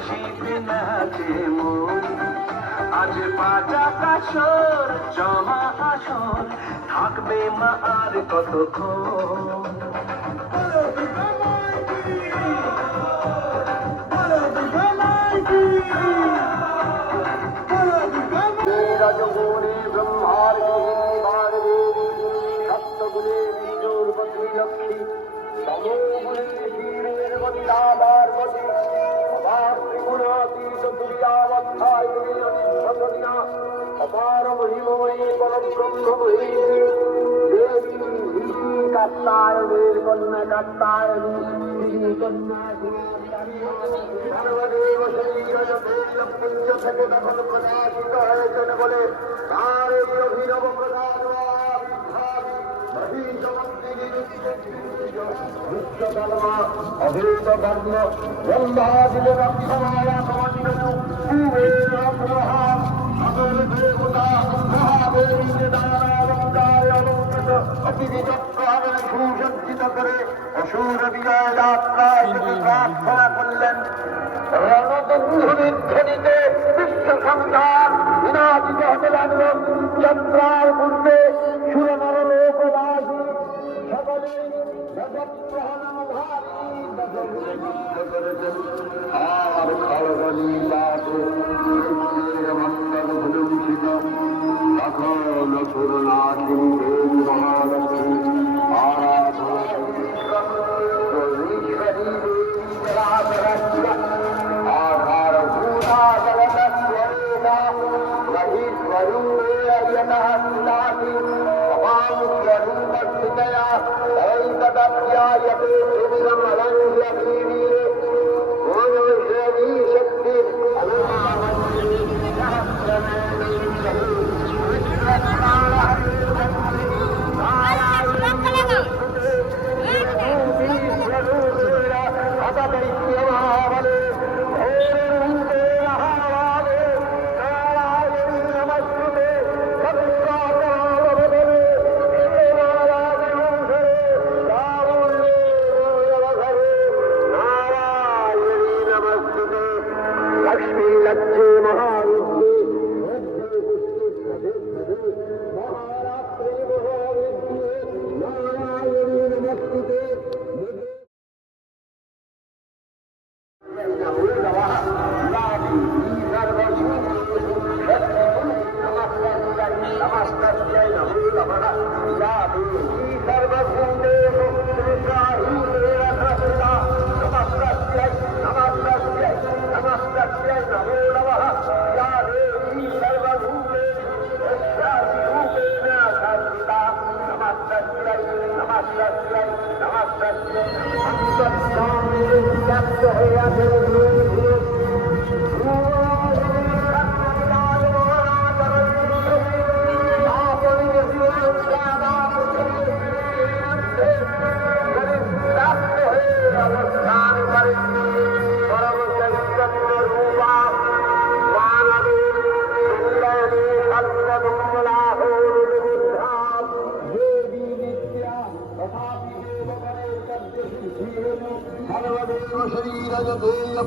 খুশিতে নাচে মন। আজ পাটা কাশর জমা আসর, থাকবে মা আর কতক্ষণ। রজগুণে ব্রহ্মার সপ্তগুণে বিষ্ণুর পত্নী লক্ষ্মী, তমোগুণে শিবের বন্দাবার বটে। অপার ত্রিগুণাতীত তুরিয়াবস্থায় তুমি অনিশ্বতনিয়া, অপার মহিমময়ী পরব্রহ্মময়ী দেবী কাত্তায়নের কন্যা কাত্তায়নী শ্রী কন্যা সর্বদেব শরীর পুঞ্জ থেকে তখন প্রকাশিত হয়েছেন বলে তার এই অভিনব প্রকাশ বিশ্বকর্মা অভূত কর্ম ব্রহ্মাদিলে রক্ষমায়া কমণ্ডলু কুবের সকল দেবতা মহাদেবীকে দানালঙ্কারে অলঙ্কৃত অতি বিচক্ষণে সুসজ্জিত করে অসুর বিজয় যাত্রায় প্রার্থনা করলেন। রণবন্ধুরের ধ্বনিতে বিশ্ব সংসার বিনাশিত হতে লাগল। যাত্রার পূর্বে সুরনরলোকবাসী সকলে আর খড়গলি মস্তক তখন সুরনাশিনী দেবী মহালক্ষ্মী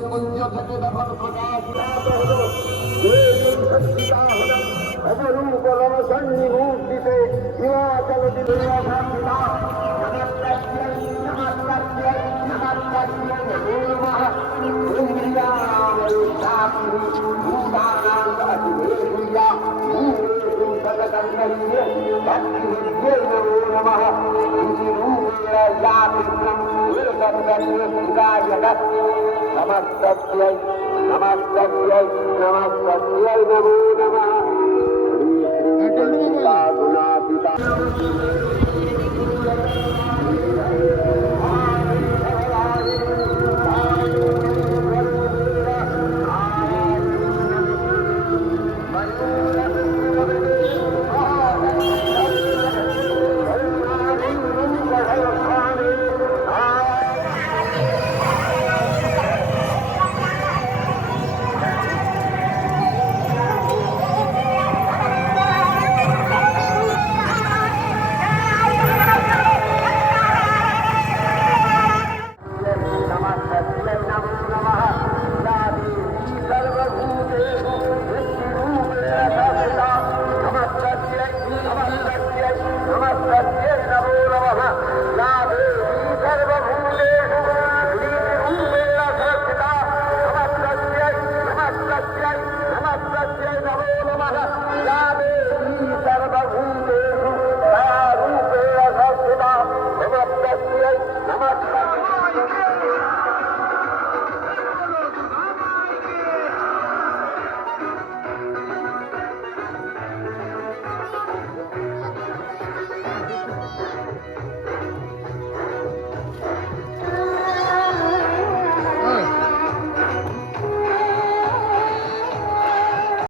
পুঞ্জ থেকে তখন প্রকাশিত হল অপরূপ রণসন্নিভূতিতে হিমাচল नमस्तस्यै नमस्तस्यै नमस्तस्यै नमो नमः। श्री गुणातीता